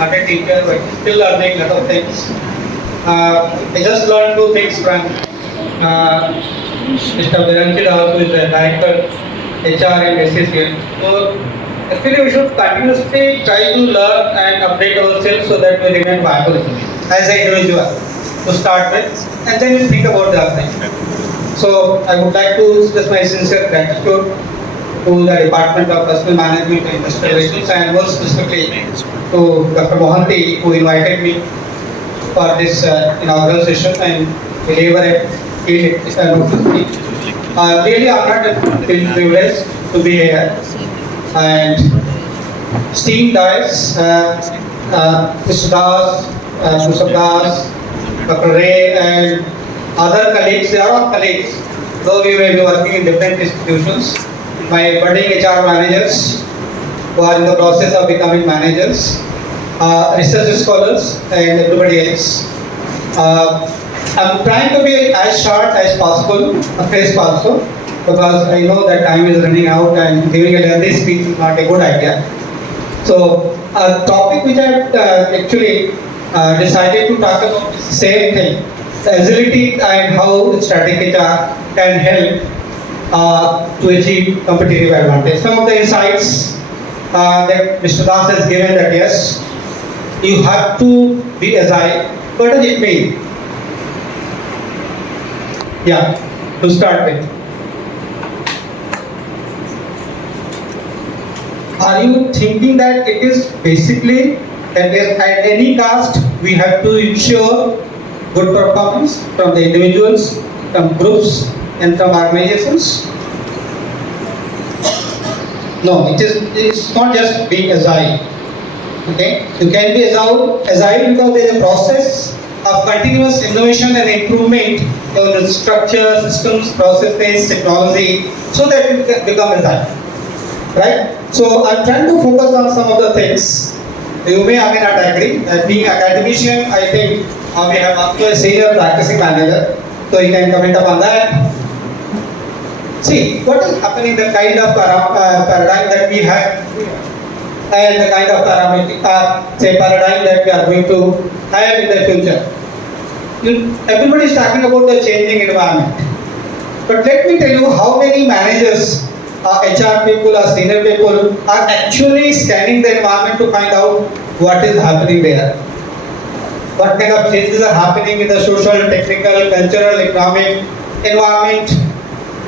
not a teacher, but still learning a lot of things. I just learned two things from Mr. Viranchida, who is the director HR and SCCL. So actually we should continuously try to learn and update ourselves so that we remain viable as an individual to start with, and then we think about the other thing. So I would like to express my sincere gratitude to the Department of Personnel Management and Industrial Relations, and more specifically to Dr. Mohanty, who invited me for this inaugural session and deliver a note. I'm really honored and privileged to be here. And esteemed guys, Mr. Das, Mr. Das, Dr. Ray, and other colleagues, they are all colleagues, though we may be working in different institutions. My budding HR managers who are in the process of becoming managers, research scholars, and everybody else. I'm trying to be as short as possible, crisp also, because I know that time is running out and giving a lengthy speech is not a good idea. So, a topic which I actually decided to talk about is the same thing, the agility and how strategic HR can help to achieve competitive advantage. Some of the insights that Mr. Das has given, that yes, you have to be agile. What does it mean? Yeah, to start with. Are you thinking that it is basically that at any cost we have to ensure good performance from the individuals, from groups, and from organizations? No, it's not just being agile. Okay, you can be agile because there is a process of continuous innovation and improvement in structure, systems, processes, technology, so that you can become agile. Right? So I'm trying to focus on some of the things. You may or may not agree. Being an academician, I think we have also a senior practicing manager, so you can comment upon that. See, what is happening, the kind of paradigm that we have and the kind of paradigm that we are going to have in the future. Everybody is talking about the changing environment. But let me tell you how many managers, HR people or senior people are actually scanning the environment to find out what is happening there. What kind of changes are happening in the social, technical, cultural, economic environment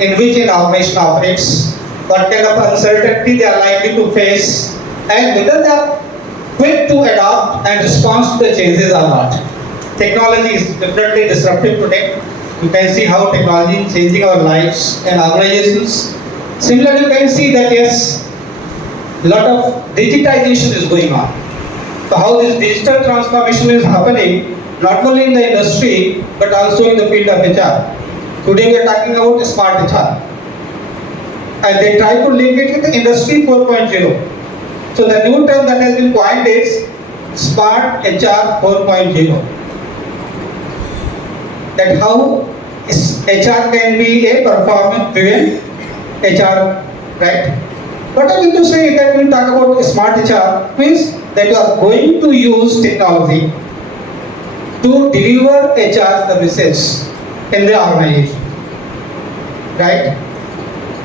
in which an organization operates, what kind of uncertainty they are likely to face, and whether they are quick to adopt and respond to the changes or not. Technology is definitely disruptive today. You can see how technology is changing our lives and organizations. Similarly, you can see that yes, a lot of digitization is going on. So how this digital transformation is happening, not only in the industry, but also in the field of HR. Today we are talking about smart HR. And they try to link it with the industry 4.0. So the new term that has been coined is smart HR 4.0. That how HR can be a performance-driven HR, right? What I mean to say is that when we talk about smart HR means that you are going to use technology to deliver HR services in the organization, right?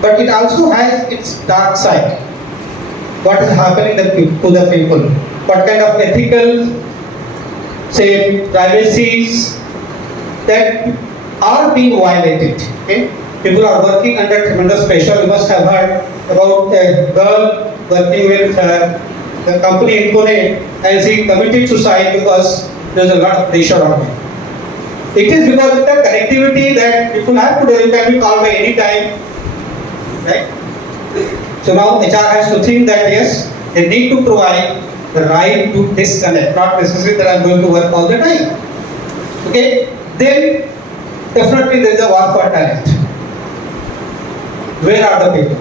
But it also has its dark side. What is happening to the people? What kind of ethical, say, privacies that are being violated? Okay? People are working under tremendous pressure. You must have heard about a girl working with the company in Pune, and she committed suicide because there is a lot of pressure on her. It is because of the connectivity that people have today. You can be called by any time, right? So now HR has to think that yes, they need to provide the right to disconnect, not necessarily that I am going to work all the time. Okay, then definitely there is a war for talent. Where are the people?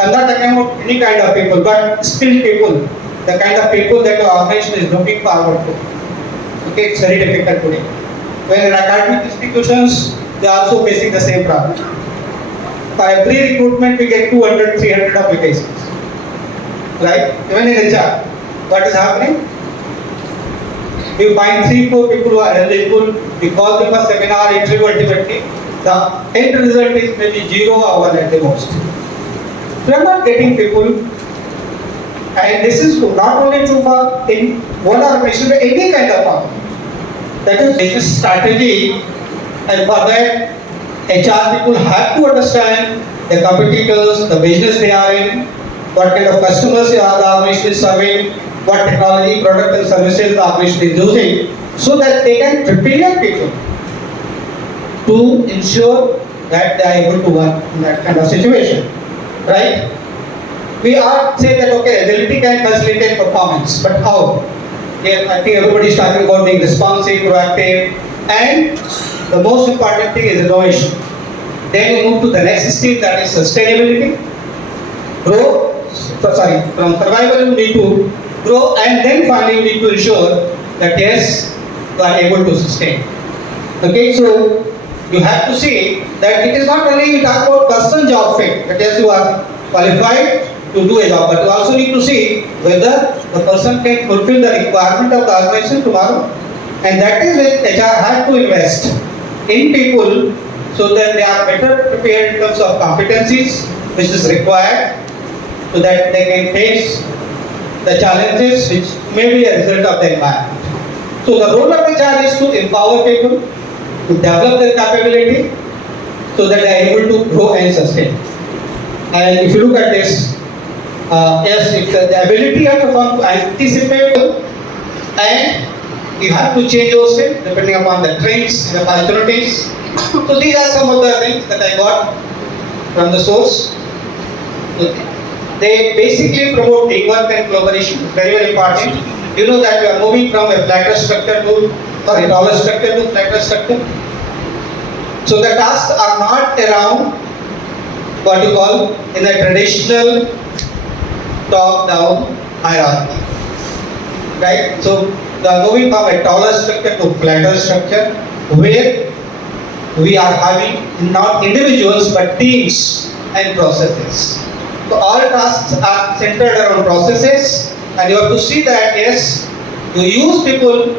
I am not talking about any kind of people, but skilled people, the kind of people that the organization is looking forward to. Okay, it's very difficult today. When in academic institutions, they are also facing the same problem. For every recruitment, we get 200, 300 applications. Right? Even in HR, what is happening? We find 3-4 people who are eligible. We call them a seminar interview ultimately. The end result is maybe 0 or 1 at the most. We are not getting people, and this is not only true for in one organization, but any kind of company. That is business strategy, and for that, HR people have to understand the competitors, the business they are in, what kind of customers the organization is serving, what technology, product and services the organization is using, so that they can prepare people to ensure that they are able to work in that kind of situation, right? We are saying that okay, agility can facilitate performance, but how? Yeah, I think everybody is talking about being responsive, proactive, and the most important thing is innovation. Then we move to the next step, that is sustainability. From survival you need to grow, and then finally you need to ensure that yes, you are able to sustain. Okay, so you have to see that it is not only we talk about person job fit, that yes, you are qualified to do a job, but you also need to see whether the person can fulfill the requirement of the organization tomorrow, and that is where HR has to invest in people so that they are better prepared in terms of competencies which is required, so that they can face the challenges which may be a result of the environment. So the role of HR is to empower people, to develop their capability, so that they are able to grow and sustain. And if you look at this, yes, it's the ability of the firm to anticipate, and you have to change yourself depending upon the trends and the opportunities. So these are some of the things that I got from the source. They basically promote teamwork and collaboration, very, very important. You know that we are moving from a flatter structure to, taller structure to flatter structure. So the tasks are not around what you call in a traditional top-down hierarchy, right? So we are moving from a taller structure to flatter structure, where we are having not individuals but teams and processes. So all tasks are centered around processes, and you have to see that yes, you use people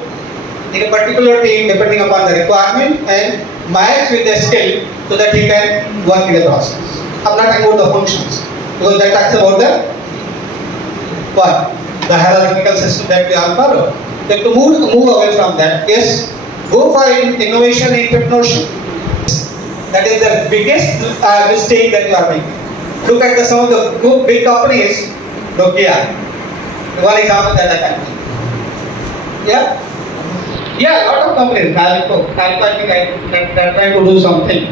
in a particular team depending upon the requirement and match with the skill so that he can work in the process. I'm not talking about the functions, because that talks about the what? The hierarchical system that we all follow. You have to move away from that. Yes, go for innovation and entrepreneurship. That is the biggest mistake that you are making. Look at some of the big companies, Nokia. One example that I can give. Yeah, a lot of companies, Nalco, I think they're trying to do something.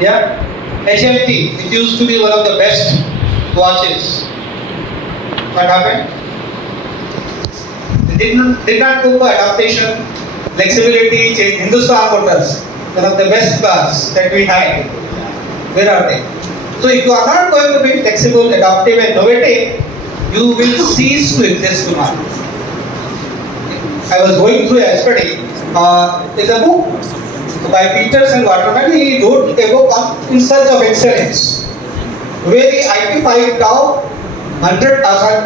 Yeah, HMT, it used to be one of the best watches. What happened? They did not go for adaptation, flexibility, change. Hindustan Motors, one of the best cars that we had. Where are they? So if you are not going to be flexible, adaptive and innovative, you will cease to exist tomorrow. I was going through yesterday. There's a book by Peters and Waterman. He wrote a book on In Search of Excellence, where he identified top 100,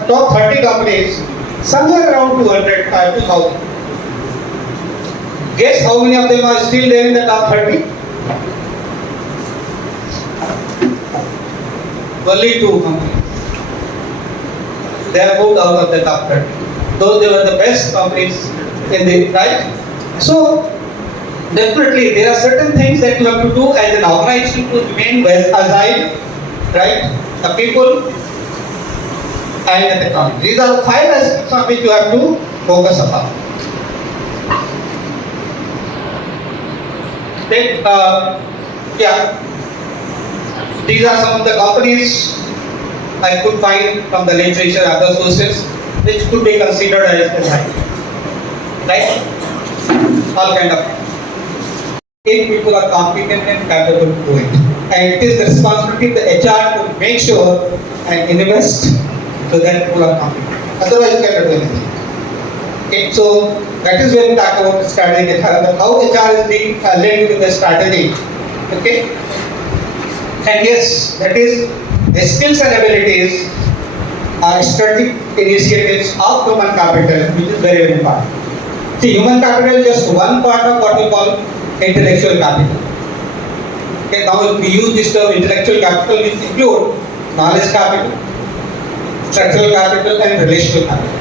top 30 companies, somewhere around 200, 2,000. Guess how many of them are still there in the top 30? Only 2 companies. They have moved out of the top 30. Though they were the best companies in the right. So definitely there are certain things that you have to do as an organization to remain agile, right? The people and the technology. These are the 5 aspects on which you have to focus upon. Then, these are some of the companies I could find from the literature, other sources, which could be considered as agile, right? All kind of things. If people are competent and capable to do it, and it is the responsibility of the HR to make sure and invest so that people are competent. Otherwise, you cannot do anything. Okay, so that is where we talk about the strategy, how HR is being linked with the strategy. Okay, and yes, that is the skills and abilities are strategic initiatives of human capital, which is very, very important. See, human capital is just one part of what we call intellectual capital. Okay, now if we use this term intellectual capital, we include knowledge capital, structural capital and relational capital.